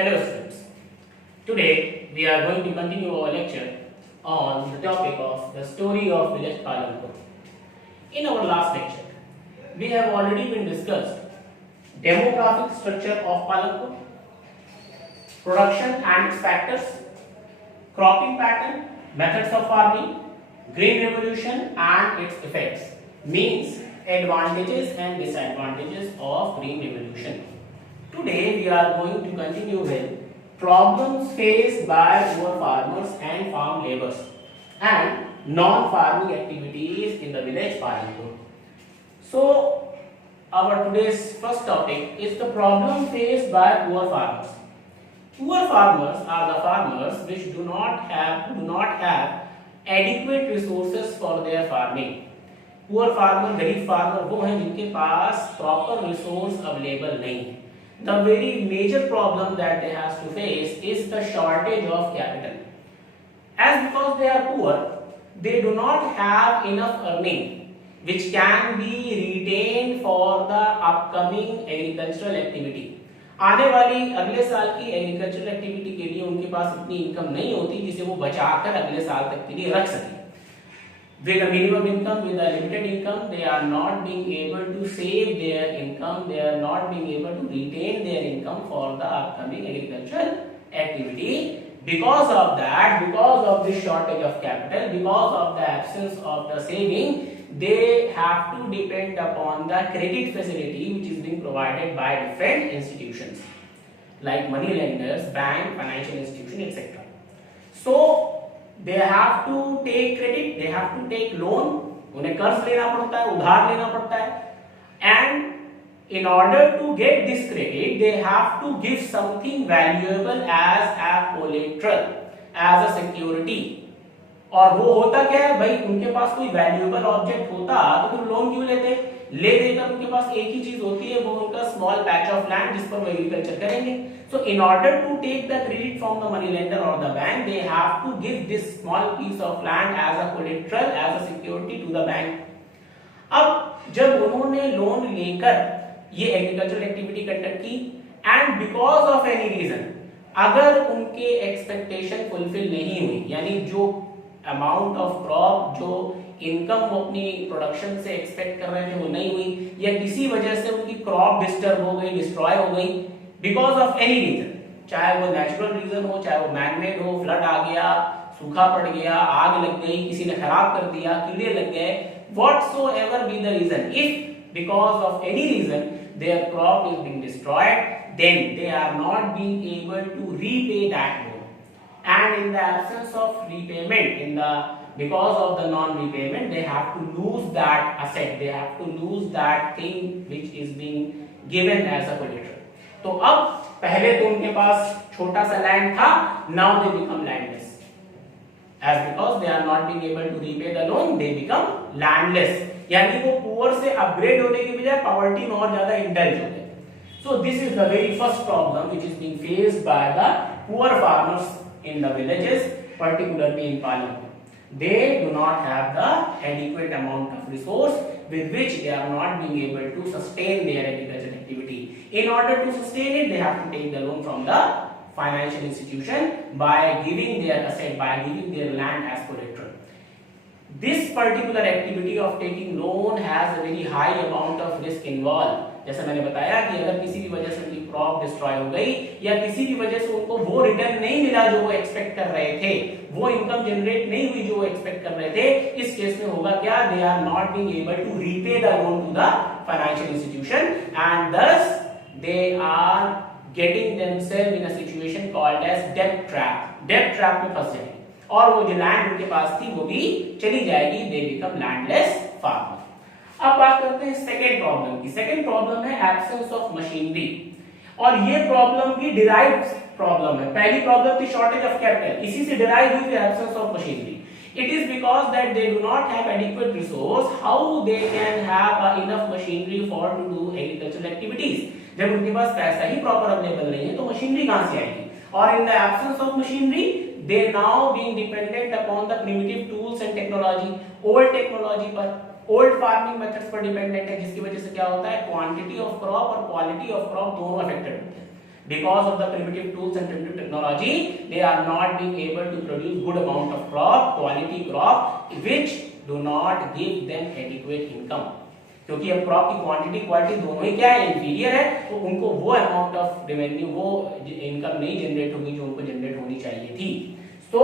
Hello students, today we are going to continue our lecture on the topic of the story of village Palampur. In our last lecture, we have already been discussed demographic structure of Palampur, production and its factors, cropping pattern, methods of farming, green revolution and its effects, means advantages and disadvantages of green revolution. Today we are going to continue with problems faced by poor farmers and farm laborers and non-farming activities in the village Palampur. So our today's first topic is the problem faced by poor farmers. Poor farmers are the farmers which do not have adequate resources for their farming. Poor farmer, गरीब farmer वो हैं जिनके पास proper resource available नहीं है. The very major problem that they have to face is the shortage of capital. As because they are poor, they do not have enough earning which can be retained for the upcoming agricultural activity. आने वाली अगले साल की agricultural activity के लिए उनके पास इतनी income नहीं होती जिसे वो बचाकर अगले साल तक के लिए रख सके. With a minimum income, with a limited income, they are not being able to save their income, they are not being able to retain their income for the upcoming agricultural activity. Because of that, because of this shortage of capital, because of the absence of the saving, they have to depend upon the credit facility which is being provided by different institutions like money lenders, bank, financial institution, etc. So they have to take credit, they have to take loan, उन्हें कर्ज लेना पड़ता है, उधार लेना पड़ता है, and in order to get this credit they have to give something valuable as a collateral, as a security. और वो होता क्या है भाई, उनके पास कोई वैल्यूएबल ऑब्जेक्ट होता तो फिर लोन क्यों लेते? ले देकर उनके पास एक ही चीज होती है, वो उनका स्मॉल पैच ऑफ लैंड जिस पर वो एग्रीकल्चर करेंगे. So in order to take the credit from the money lender or the bank, they have to give this small piece of land as a collateral, as a security to the bank. अब जब उन्होंने loan लेकर ये agricultural activity conduct की and because of any reason, अगर उनके expectation fulfil नहीं हुई, यानी जो अमाउंट ऑफ क्रॉप, जो इनकम वो अपनी प्रोडक्शन से एक्सपेक्ट कर रहे थे वो नहीं हुई, या किसी वजह से उनकी क्रॉप डिस्टर्ब हो गई, डिस्ट्रॉय हो गई, बिकॉज ऑफ एनी रीजन, चाहे वो नेचुरल रीजन हो, चाहे वो मैनमेड हो, फ्लड आ गया, सूखा पड़ गया, आग लग गई, किसी ने खराब कर दिया, कीड़े लग गए, whatsoever be the reason, if because of any reason their crop is being destroyed, then they are not being able to repay that loan. And in the absence of repayment, because of the non-repayment, they have to lose that asset, they have to lose that thing which is being given as a collateral. तो अब पहले तो उनके पास छोटा सा land था, now they become landless. As because they are not being able to repay the loan, they become landless. यानी वो पुअर से अपग्रेड होने के बजाय पॉवर्टी में और ज्यादा इंडल्ज होते हैं. So this is the very first problem which is being faced by the poor farmers in the villages, particularly in Palampur. They do not have the adequate amount of resource with which they are not being able to sustain their agricultural activity. In order to sustain it, they have to take the loan from the financial institution by giving their asset, by giving their land as collateral. This particular activity of taking loan has a very high amount of risk involved. जैसा मैंने बताया कि अगर किसी भी वजह से उनकी क्रॉप डिस्ट्रॉय हो गई या किसी भी वजह से उनको वो रिटर्न नहीं मिला जो वो एक्सपेक्ट कर रहे थे, वो इनकम जनरेट नहीं हुई जो वो एक्सपेक्ट कर रहे थे, इस केस में होगा क्या? They are not being able to repay the loan to the financial institution and thus they are getting themselves in a situation called as debt trap. Debt trap में फंस जाएंगे और वो जो लैंड उनके पास थी वो भी चली जाएगी. They become landless farmer. अब बात करते हैं सेकेंड प्रॉब्लम की. सेकेंड प्रॉब्लम है एब्सेंस ऑफ मशीनरी, और ये प्रॉब्लम भी डिराइव्ड प्रॉब्लम है. पहली प्रॉब्लम थी शॉर्टेज ऑफ कैपिटल, इसी से डिराइव हुई absence of machinery. It is because that they do not have adequate resource, how they can have enough machinery for to do agricultural activities. जब उनके पास पैसा ही proper available नहीं है तो मशीनरी कहां से आएगी? और in the absence of machinery, they now being dependent upon the primitive tools and technology, old technology पर, ओल्ड फार्मिंग मेथड्स पर डिपेंडेंट है, जिसकी वजह से क्या होता है, क्वांटिटी ऑफ क्रॉप और क्वालिटी ऑफ क्रॉप दोनों अफेक्टेड होते हैं. because of the primitive tools and primitive technology, they are not being able to produce good amount of crop, quality crop, which do not give them adequate income. क्योंकि अब crop की quantity quality दोनों ही क्या है, inferior है, तो उनको वो अमाउंट ऑफ रेवेन्यू, वो इनकम नहीं जनरेट होगी जो उनको जनरेट होनी चाहिए थी. So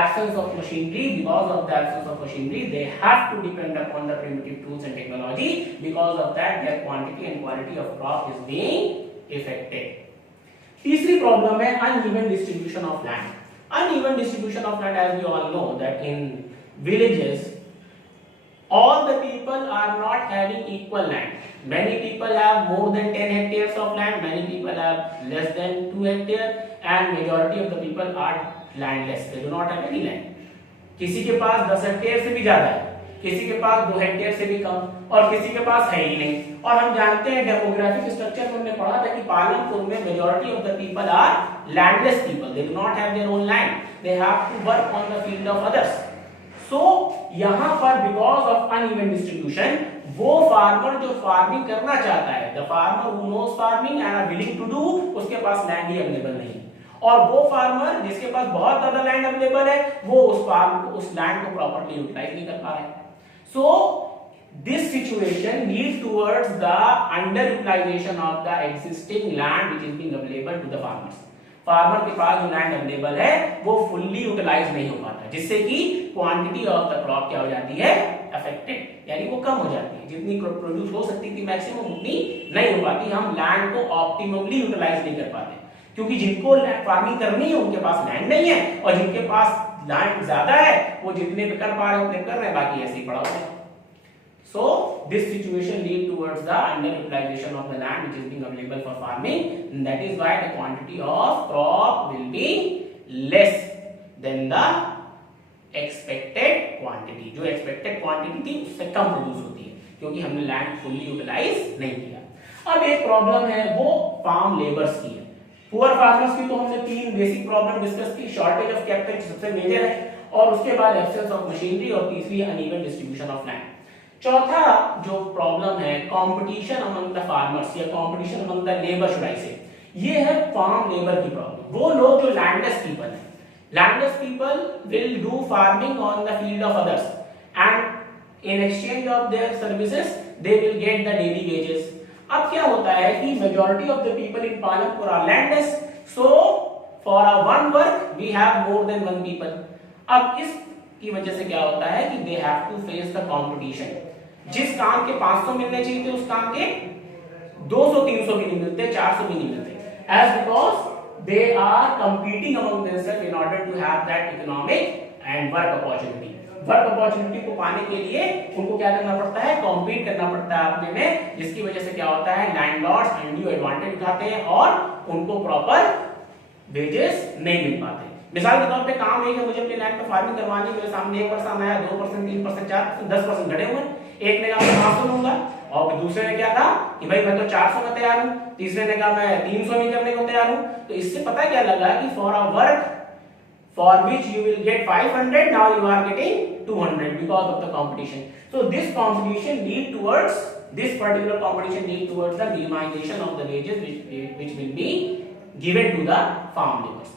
absence of machinery, because of the absence of machinery, they have to depend upon the primitive tools and technology. Because of that, their quantity and quality of crop is being affected. तीसरी problem है uneven distribution of land. Uneven distribution of land, as we all know that in villages, all the people are not having equal land. Many people have more than 10 hectares of land, many people have less than 2 hectares, and majority of the people are landless. They do not have any land. किसी के पास 10 hectare से भी ज्यादा है, किसी के पास 2 hectare से भी कम, और किसी के पास है ही नहीं. और हम जानते हैं डेमोग्राफिक स्ट्रक्चर में हमने पढ़ा था कि पालनपुर में majority of the people are landless people. They do not have their own land, they have to work on the field of others. So यहाँ पर बिकॉज ऑफ अनइवन डिस्ट्रीब्यूशन, वो फार्मर जो फार्मिंग करना चाहता है, the farmer who knows farming and are willing to do, उसके पास land ही available नहीं. और वो फार्मर जिसके पास बहुत ज्यादा लैंड अवेलेबल है, वो उस लैंड को प्रॉपर्ली यूटिलाइज नहीं कर पा रहे. So this situation leads towards the under utilisation of the existing land which is being available to the farmers. Farmer के पास जो लैंड अवेलेबल है वो फुल्ली यूटिलाइज नहीं हो पाता, जिससे कि क्वांटिटी ऑफ द क्रॉप क्या हो जाती है, अफेक्टेड, यानी वो कम हो जाती है. जितनी प्रोड्यूस हो सकती थी मैक्सिमम, उतनी नहीं हो पाती. हम लैंड को ऑप्टिममली यूटिलाइज नहीं कर पाते, क्योंकि जिनको फार्मिंग करनी है उनके पास लैंड नहीं है, और जिनके पास लैंड ज्यादा है वो जितने पे कर पा रहे हैं उतने कर रहे हैं, बाकी ऐसे ही पड़ा हुआ है. So this situation lead towards the underutilization of the land which is being available for farming, and that is why the quantity of crop will be less than the expected quantity. जो expected quantity थी उससे कम produce होती है, क्योंकि हमने land fully utilise नहीं किया. अब एक प्रॉब्लम है वो फार्म लेबर्स की है. पुअर फार्मर्स की तो हमने 3 बेसिक प्रॉब्लम डिस्कस की. शॉर्टेज ऑफ कैपिटल सबसे मेजर है, और उसके बाद एब्सेंस ऑफ मशीनरी, और तीसरी अनइवन डिस्ट्रीब्यूशन ऑफ लैंड. चौथा जो प्रॉब्लम है कंपटीशन अमंग द फार्मर्स, या competition among the labour should I से, ये है फार्म लेबर की प्रॉब्लम. वो लोग जो लैंडलेस पीपल हैं, landless people will do farming on the field of others, and in exchange of their services they will get the daily wages. अब क्या होता है कि majority of the people in Palanpur are landless, so for a one work we have more than one people. अब इस की वजह से क्या होता है कि they have to face the competition. जिस काम के 500 मिलने चाहिए थे उस काम के 200-300 भी नहीं मिलते, 400 भी नहीं मिलते, as because they are competing among themselves in order to have that economic and work opportunity. Work opportunity को पाने के लिए उनको क्या करना पड़ता है, कॉम्पीट करना पड़ता है अपने में, जिसकी वजह से क्या होता है लैंडलॉर्ड्स अनड्यू एडवांटेज उठाते हैं और उनको प्रॉपर वेजेस नहीं मिल पाते. मिसाल के तौर पे काम एक है, मुझे अपनी लैंड पे फार्मिंग करवानी, मेरे सामने 1% आया, 2%, 3%, 4%, 10% घटे हुए. एक ने कहा मैं 500 लूंगा, और दूसरे ने क्या कहा कि भाई मैं तो 400 में तैयार हूं, तीसरे ने कहा मैं 300 में करने को तैयार हूं. तो इससे पता क्या लगा कि for a work for which you will get 500, now you are getting 200 because of the competition. So this competition lead towards, this particular competition lead towards the minimization of the wages which will be given to the farm laborers.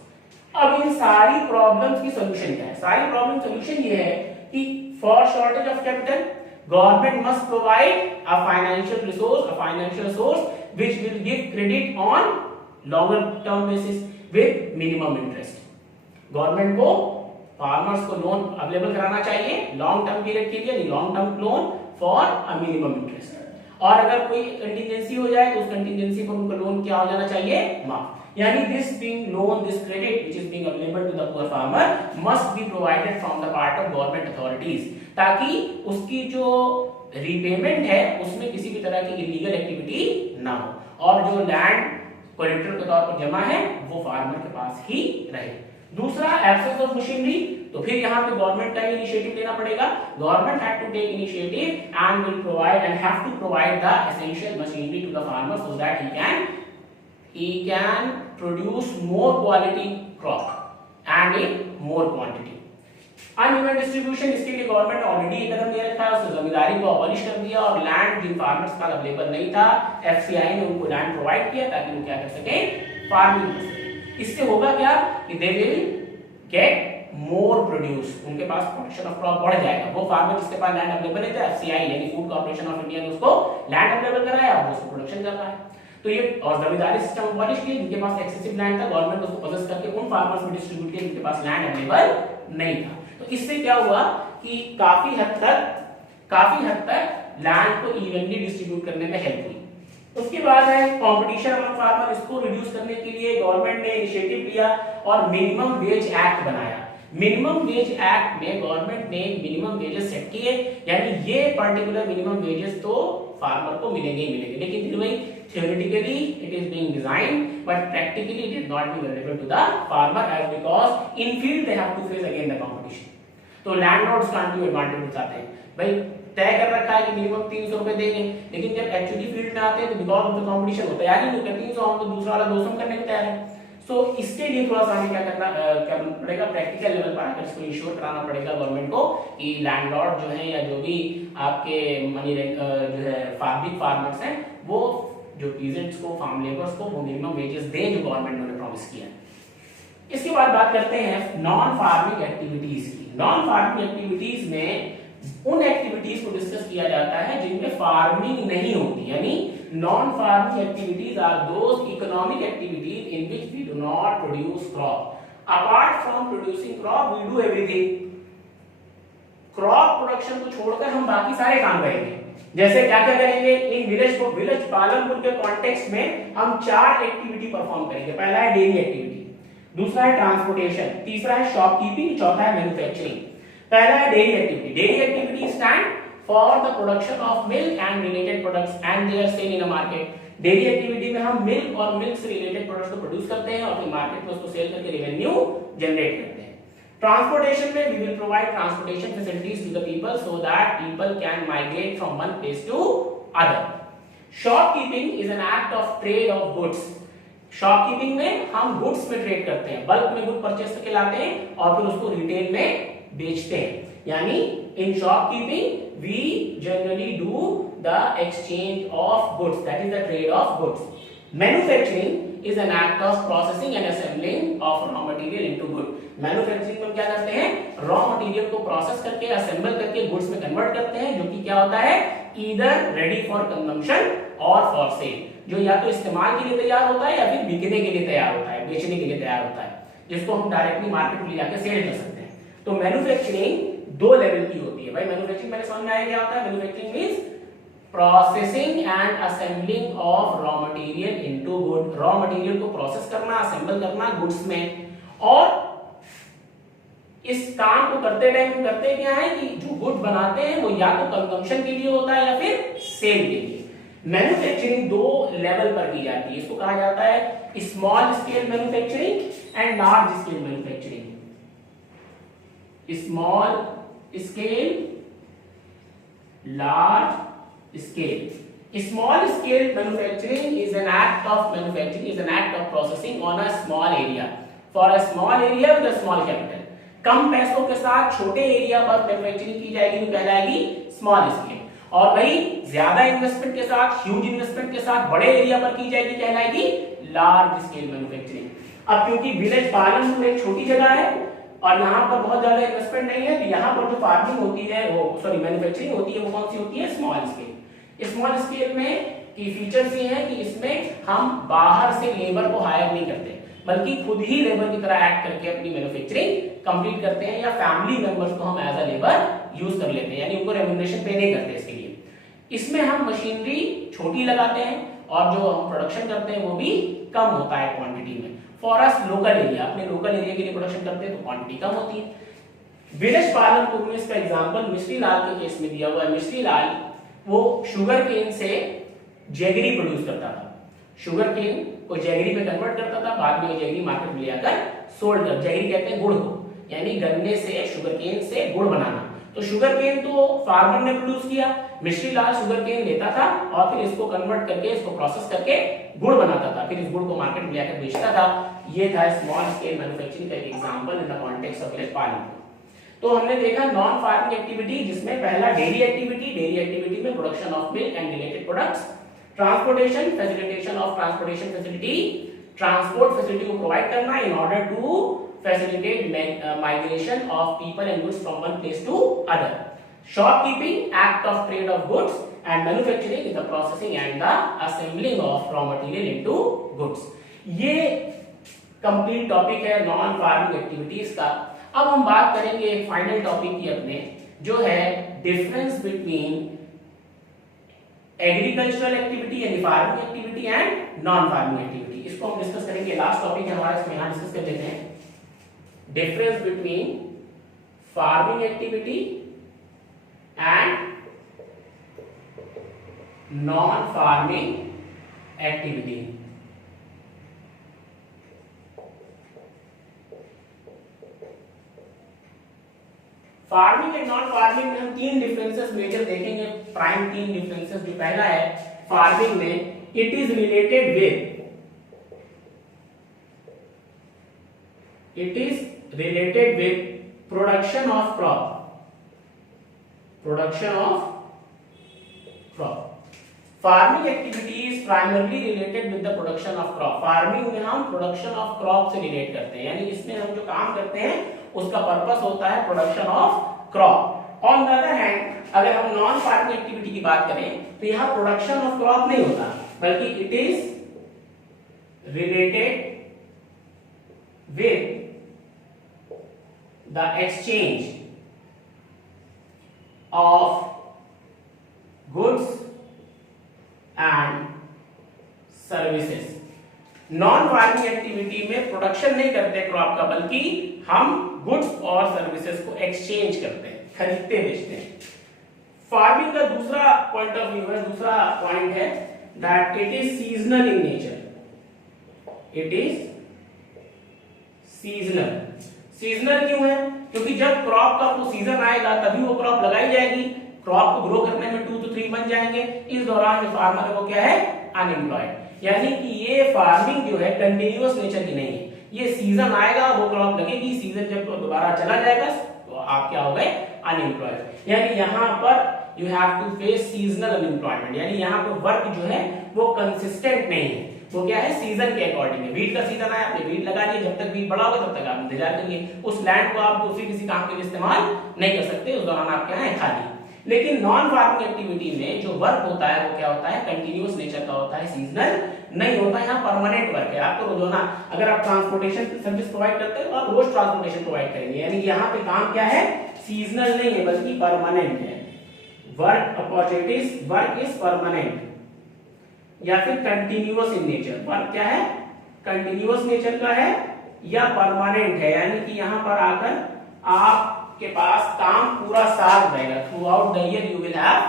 अब इन सारी problems की solution क्या है? सारी problem solution ये है कि for shortage of capital government must provide a financial resource, a financial source which will give credit on longer term basis with minimum interest. Government को फार्मर्स को लोन अवेलेबल कराना चाहिए लॉन्ग टर्म पीरियड के लिए, long term loan for a minimum interest. और अगर कोई contingency हो जाए तो उस कंटीजेंसी पर उनको लोन क्या हो जाना चाहिए, माफ. यानी this being loan, this credit which is being available to the poor farmer must be provided from the part of government authorities, ताकि उसकी जो रीपेमेंट है उसमें किसी भी तरह की इलीगल एक्टिविटी ना हो, और जो लैंड कोलेक्टर के तौर पर जमा है वो फार्मर के पास ही रहे. दूसरा एब्सेंस ऑफ मशीनरी, तो फिर यहाँ पे गवर्नमेंट का इनिशिएटिव लेना पड़ेगा. Government have to take initiative and will provide and have to provide the essential machinery to the farmer so that he can produce more quality crop and in more quantity. Uneven distribution, इसके लिए government already एक कदम ले रखा है, उसने जमींदारी को abolish कर दिया और लैंड जिन फार्मर्स का अवेलेबल नहीं था एफसीआई ने उनको लैंड प्रोवाइड किया ताकि वो क्या कर सके, फार्मिंग कर सके। इससे होगा क्या कि दे विल गेट मोर प्रोड्यूस, उनके पास प्रोडक्शन ऑफ क्रॉप बढ़ जाएगा। वो फार्मर जिसके पास लैंड अवेलेबल है, एफसीआई यानी फूड कॉर्पोरेशन ऑफ इंडिया ने उसको लैंड अवेलेबल कराया, वो उसको प्रोडक्शन कर रहा है। तो ये और जमींदारी सिस्टम अबॉलिश किया, जिनके पास एक्सेसिव लैंड था गवर्नमेंट उसको पोजेस करके उन फार्मर्स में डिस्ट्रीब्यूट किया जिनके पास लैंड अवेलेबल नहीं था। तो इससे क्या हुआ कि काफी हद तक लैंड को इवनली डिस्ट्रीब्यूट करने में हेल्प हुई। उसके बाद है कंपटीशन अमंग फार्मर, इसको रिड्यूस करने के लिए गवर्नमेंट ने इनिशिएटिव लिया और मिनिमम वेज एक्ट बनाया। मिनिमम वेज एक्ट में गवर्नमेंट ने मिनिमम वेजेस सेट किए, यानी ये पर्टिकुलर मिनिमम वेजेस तो फार्मर को मिलेंगे ही मिलेंगे, लेकिन भाई theoretically it is being designed but practically it is not being available to the farmer as because in field they have to face again the competition। तो लैंडलॉर्ड्स कांट्री एडवांटेज उठाते हैं, भाई तय कर रखा है कि मिनिमम 300 रुपए देंगे, लेकिन जब एक्चुअली फील्ड में आते हैं तो बिकॉज ऑफ द कंपटीशन होता है यार नहीं 300 हम तो दूसरा वाला 200 में करने को तैयार है। सो इसके लिए थोड़ा सा हमें क्या करना पड़ेगा, प्रैक्टिकल लेवल पर आकर इसको इंश्योर कराना पड़ेगा गवर्नमेंट को कि लैंडलॉर्ड जो है या जो भी आपके मनी जो है बिग फार्मर्स हैं वो जो पीजेंट्स को फार्म लेबर्स को वो मिनिमम वेजेस दें जो गवर्नमेंट ने प्रॉमिस किया। इसके बाद बात करते हैं नॉन फार्मिंग एक्टिविटीज की। नॉन फार्मिंग एक्टिविटीज में उन एक्टिविटीज को डिस्कस किया जाता है जिनमें फार्मिंग नहीं होती, यानी non farming activities are those economic activities in which we do not produce crop. Apart from producing crop we do everything. Crop production को छोड़कर हम बाकी सारे काम करेंगे। जैसे क्या क्या करेंगे, इन विलेज पालनपुर के कॉन्टेक्स्ट में हम 4 एक्टिविटी परफॉर्म करेंगे। पहला है डेयरी एक्टिविटी, दूसरा है ट्रांसपोर्टेशन, तीसरा है शॉपकीपिंग, चौथा है मैन्युफैक्चरिंग। पहला है dairy activity. Dairy activity stand for the production of milk and related products and their sale in a market. Dairy activity में हम मिल्क और मिल्क से रिलेटेड प्रोडक्ट्स को प्रोड्यूस करते हैं और फिर मार्केट में उसको सेल करके रेवेन्यू जनरेट करते हैं। ट्रांसपोर्टेशन में we will provide transportation facilities to the people so that people can migrate from one place to other. Shopkeeping is an act of trade of goods. Shopkeeping में हम goods में trade करते हैं, bulk में good purchase करके लाते हैं और फिर उसको रिटेल में बेचते हैं, यानी in shopkeeping we generally do the exchange of goods, that is the trade of goods. Manufacturing is an act of processing and assembling of raw material into good. Manufacturing में क्या करते हैं, रॉ मटेरियल को process करके assemble करके goods में convert करते हैं, जो कि क्या होता है ईदर रेडी फॉर कंजम्पशन और फॉर सेल, जो या तो इस्तेमाल के लिए तैयार होता है या फिर बिकने के लिए तैयार होता है, बेचने के लिए तैयार होता है, जिसको हम डायरेक्टली मार्केट में ले जाकर सेल कर सकते हैं। तो मैन्युफैक्चरिंग 2 लेवल की होती है। भाई मैन्युफैक्चरिंग मैंने समझ में आया क्या होता है। Manufacturing means processing and assembling of raw material into good. Raw material को प्रोसेस करना, असेंबल करना गुड्स में, और इस काम को करते टाइम हम करते क्या है कि जो गुड बनाते हैं वो या तो कंजम्पशन के लिए होता है या फिर सेल के लिए। मैन्युफैक्चरिंग 2 लेवल पर की जाती है, इसको कहा जाता है small scale manufacturing and large scale manufacturing. Small scale, large scale. Small scale manufacturing is an act of processing on a small area for a small area with a small capital. कम पैसों के साथ छोटे area पर manufacturing की जाएगी तो कहलाएगी स्मॉल स्केल, और वही ज्यादा इन्वेस्टमेंट के साथ, ह्यूज इन्वेस्टमेंट के साथ बड़े एरिया पर की जाएगी कहलाएगी लार्ज स्केल मैन्युफैक्चरिंग। अब क्योंकि विलेज पालनपुर एक छोटी जगह है और यहाँ पर बहुत ज्यादा इन्वेस्टमेंट नहीं है, तो यहाँ पर जो फार्मिंग होती है वो मैन्युफैक्चरिंग होती है वो कौन सी होती है, स्मॉल स्केल। स्मॉल स्केल में की फीचर्स ये हैं कि इसमें हम बाहर से लेबर को हायर नहीं करते, बल्कि खुद ही लेबर की तरह एक्ट करके अपनी मैन्युफैक्चरिंग कंप्लीट करते हैं, या फैमिली मेंबर्स को हम एज अ लेबर यूज कर लेते हैं, यानी उनको रेम्यूनरेशन पे नहीं करते इसके लिए। इसमें हम मशीनरी छोटी लगाते हैं और जो हम प्रोडक्शन करते हैं वो भी कम होता है क्वांटिटी में। फॉर अस लोकल एरिया, अपने लोकल एरिया के लिए प्रोडक्शन करते हैं तो क्वांटिटी कम होती है। विलेज पालनपुर में इसका एग्जांपल मिश्री लाल के केस में दिया हुआ है। मिश्री लाल वो शुगर केन से जैगरी प्रोड्यूस करता था, शुगर केन को जैगरी में कन्वर्ट करता था, बाद में जैगरी मार्केट में ले आकर सोल्ड कर, जैगरी कहते हैं गुड़ को, यानी गन्ने से शुगर केन से गुड़ बनाना। तो शुगर केन तो फार्मर ने प्रोड्यूस किया, मिश्री लाल शुगर केन लेता था और फिर इसको कन्वर्ट करके इसको प्रोसेस करके गुड़ बनाता था, फिर इस गुड़ को मार्केट में लेकर बेचता था। ये था स्मॉल स्केल मैन्युफैक्चरिंग का एक example in the context of village Palanpur. तो हमने देखा नॉन फार्मिंग एक्टिविटी, जिसमें पहला डेयरी एक्टिविटी में production of milk and related products, transportation, facilitation of transportation facility transport facility को प्रोवाइड करना in order to facilitate migration of people and goods from one place to other. Shopkeeping act of trade of goods and manufacturing is the processing and the assembling of raw material into goods. ये complete topic है non farming activities का। अब हम बात करेंगे एक final topic की अपने, जो है डिफरेंस बिटवीन एग्रीकल्चरल एक्टिविटी यानी farming activity and non farming activity. इसको हम डिस्कस करेंगे, लास्ट टॉपिक है हमारा, इसमें यहां डिस्कस कर लेते हैं। Difference between farming activity and non farming activity. Farming and non farming में हम तीन डिफरेंसेस मेजर देखेंगे, प्राइम तीन डिफरेंसेस। जो पहला है फार्मिंग में, it is related with production of crop. Farming activity is primarily related with the production of crop. Farming में हम प्रोडक्शन ऑफ क्रॉप से रिलेट करते हैं, यानी इसमें हम जो काम करते हैं उसका पर्पस होता है production of crop. On the other hand, अगर हम नॉन फार्मिंग एक्टिविटी की बात करें तो यहां प्रोडक्शन ऑफ क्रॉप नहीं होता, बल्कि it is related with the exchange of goods and services. Non farming activity में प्रोडक्शन नहीं करते क्रॉप का, बल्कि हम गुड्स और सर्विसेज को एक्सचेंज करते हैं, खरीदते बेचते हैं। फार्मिंग का दूसरा पॉइंट ऑफ व्यू है, दूसरा पॉइंट है that it is seasonal in nature. It is seasonal. Seasonal क्यों है? क्योंकि जब क्रॉप का वो सीजन आएगा तभी वो क्रॉप लगाई जाएगी, क्रॉप को ग्रो करने में 2 to 3 मंथ जाएंगे। इस दौरान जो फार्मर है वो क्या है? अनएम्प्लॉयड। यानी कि ये फार्मिंग जो है कंटिन्यूअस नेचर की नहीं है, ये सीजन आएगा वो क्रॉप लगेगी, सीजन जब दोबारा चला जाएगा तो आप क्या हो गए? अनएम्प्लॉयड। यानी यहाँ पर you have to face seasonal unemployment, यानी यहाँ पर वर्क जो है वो कंसिस्टेंट नहीं है, वो क्या है? सीजन के अकॉर्डिंग है। वीट का सीजन आया, आपने वीट लगा दिया, जब तक वीट बड़ा होगा तब तक आप इंतजार करिए, उस लैंड को आप दूसरी किसी काम के लिए इस्तेमाल नहीं कर सकते, उस दौरान आप क्या है? खाली। लेकिन नॉन फार्मिंग एक्टिविटी में जो वर्क होता है वो क्या होता है? कंटिन्यूअस नेचर का होता है, सीजनल नहीं होता। यहाँ परमानेंट वर्क है, आपको रोजाना अगर आप ट्रांसपोर्टेशन सर्विस प्रोवाइड करते हो आप रोज ट्रांसपोर्टेशन प्रोवाइड करेंगे, यानी यहाँ पे काम क्या है? सीजनल नहीं है बल्कि परमानेंट है। Work opportunities, work is permanent या फिर कंटिन्यूअस इन नेचर। वर्क क्या है? कंटिन्यूअस नेचर का है या परमानेंट है, यानी कि यहाँ पर आकर आपके पास काम पूरा साल रहेगा, through out the year you will have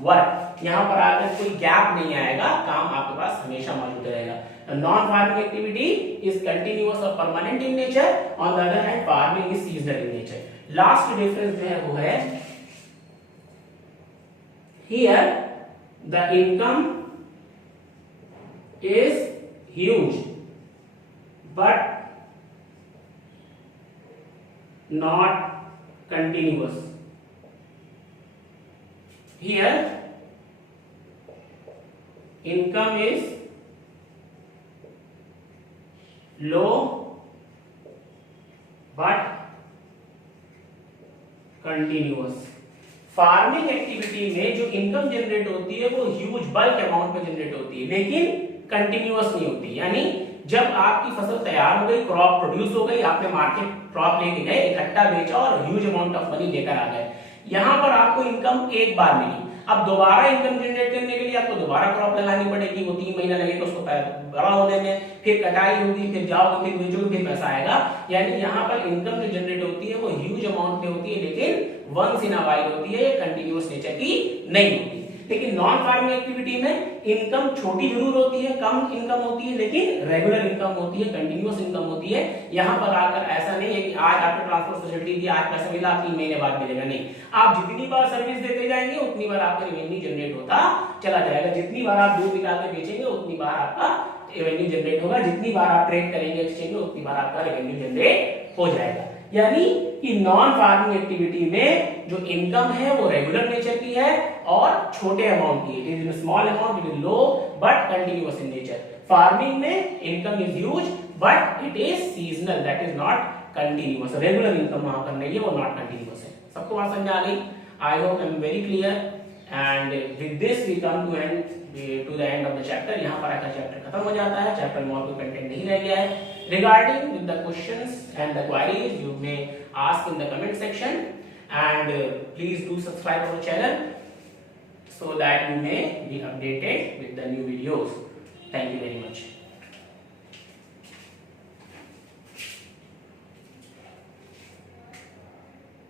work. यहाँ पर आकर कोई गैप नहीं आएगा, काम आपके पास हमेशा मौजूद रहेगा। Non farming activity is continuous और permanent in nature, on the other hand farming is seasonal in nature. Last difference जो है वो है here the income is huge but not continuous. Here income is low but continuous. Farming activity में जो income generate होती है वो huge bulk amount में जनरेट होती है, लेकिन कंटिन्यूअस नहीं होती। यानी जब आपकी फसल तैयार हो गई, क्रॉप प्रोड्यूस हो गई, आपने मार्केट क्रॉप लेके गए, इकट्ठा बेचा और ह्यूज अमाउंट ऑफ मनी लेकर आ गए, यहाँ पर आपको इनकम एक बार मिली। अब दोबारा इनकम जनरेट करने के लिए आपको दोबारा क्रॉप लगानी पड़ेगी, वो 3 महीना लगेगा उसको बड़ा होने में, फिर कटाई होगी, फिर जाओगे, फिर बेचोगे, फिर पैसा आएगा। यानी यहाँ पर इनकम जो जनरेट होती है वो ह्यूज अमाउंट में होती है, लेकिन वंस इन अ व्हाइल होती है, कंटिन्यूअस नेचर की नहीं होती। लेकिन नॉन फार्मिंग एक्टिविटी में इनकम छोटी जरूर होती है, कम इनकम होती है, लेकिन रेगुलर इनकम होती है, कंटिन्यूअस इनकम होती है। यहाँ पर आकर ऐसा नहीं है कि आज आपने ट्रांसपोर्ट फैसिलिटी दी, आज पैसा मिला, 3 महीने बाद मिलेगा, नहीं। आप जितनी बार सर्विस देते जाएंगे उतनी बार आपका रेवेन्यू जनरेट होता चला जाएगा। जितनी बार आप दूध निकाल के बेचेंगे उतनी बार आपका रेवेन्यू जनरेट होगा, जितनी बार आप ट्रेड करेंगे एक्सचेंज में उतनी बार आपका रेवेन्यू जनरेट हो जाएगा। यानी कि नॉन फार्मिंग एक्टिविटी में जो इनकम है वो रेगुलर नेचर की है और छोटे अमाउंट की, it is in small amount, it is low but continuous in nature. Farming में income is huge but it is seasonal, that is not continuous. Regular income वहां पर नहीं है, वो नॉट कंटिन्यूअस है। सबको बात समझ आ गई? I hope I am very clear. And with this we come to the end of the chapter. यहाँ पर आकर चैप्टर खत्म हो जाता है, चैप्टर में और कोई कंटेंट नहीं रह गया है। Regarding the questions and the queries you may ask in the comment section and please do subscribe our channel so that you may be updated with the new videos. Thank you very much.